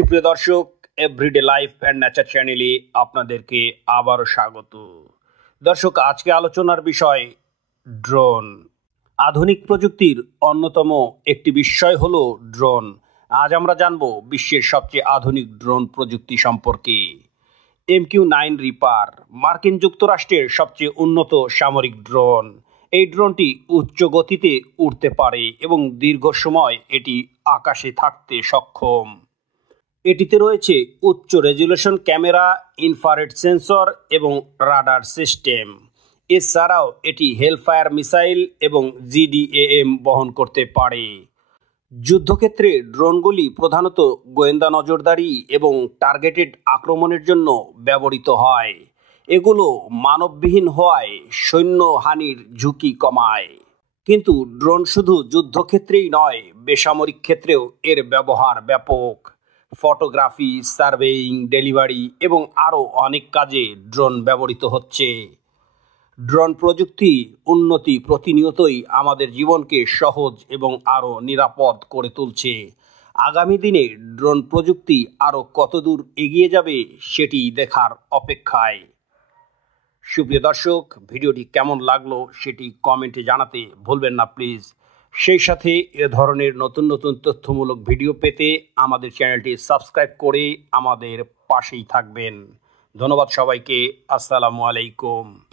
সুপ্রিয় দর্শক, everyday life and nature চ্যানেলে আপনাদেরকে আবারও স্বাগত। দর্শক, আজকে আলোচনার বিষয় ড্রোন। আধুনিক প্রযুক্তির অন্যতম একটি বিষয় হলো ড্রোন। আজ আমরা জানব বিশ্বের সবচেয়ে আধুনিক ড্রোন প্রযুক্তি সম্পর্কে। MQ-9 রিপার মার্কিন যুক্তরাষ্ট্রের সবচেয়ে উন্নত সামরিক ড্রোন। এই ড্রোনটি উচ্চ গতিতে উড়তে পারে এবং দীর্ঘ সময় এটি আকাশে থাকতে সক্ষম। এটিতে রয়েছে উচ্চ রেজুলেশন ক্যামেরা, ইনফ্রারেড সেন্সর এবং রাডার সিস্টেম। এছাড়াও এটি হেলফায়ার মিসাইল এবং GDAM বহন করতে পারে। যুদ্ধক্ষেত্রে ড্রোনগুলি প্রধানত গোয়েন্দা নজরদারি এবং টার্গেটেড আক্রমণের জন্য ব্যবহৃত হয়। এগুলো মানববিহীন হওয়ায় সৈন্য হানির ঝুঁকি কমায়। কিন্তু ড্রোন শুধু যুদ্ধক্ষেত্রেই নয়, বেসামরিক ক্ষেত্রেও এর ব্যবহার ব্যাপক। ফটোগ্রাফি, সার্ভেয়িং, ডেলিভারি এবং আরও অনেক কাজে ড্রোন ব্যবহৃত হচ্ছে। ড্রোন প্রযুক্তি উন্নতি প্রতিনিয়তই আমাদের জীবনকে সহজ এবং আরও নিরাপদ করে তুলছে। আগামী দিনে ড্রোন প্রযুক্তি আরও কতদূর এগিয়ে যাবে সেটি দেখার অপেক্ষায়। সুপ্রিয় দর্শক, ভিডিওটি কেমন লাগলো সেটি কমেন্টে জানাতে ভুলবেন না প্লিজ। সেই সাথে এ ধরনের নতুন নতুন তথ্যমূলক ভিডিও পেতে আমাদের চ্যানেলটি সাবস্ক্রাইব করে আমাদের পাশেই থাকবেন। ধন্যবাদ সবাইকে। আসসালামু আলাইকুম।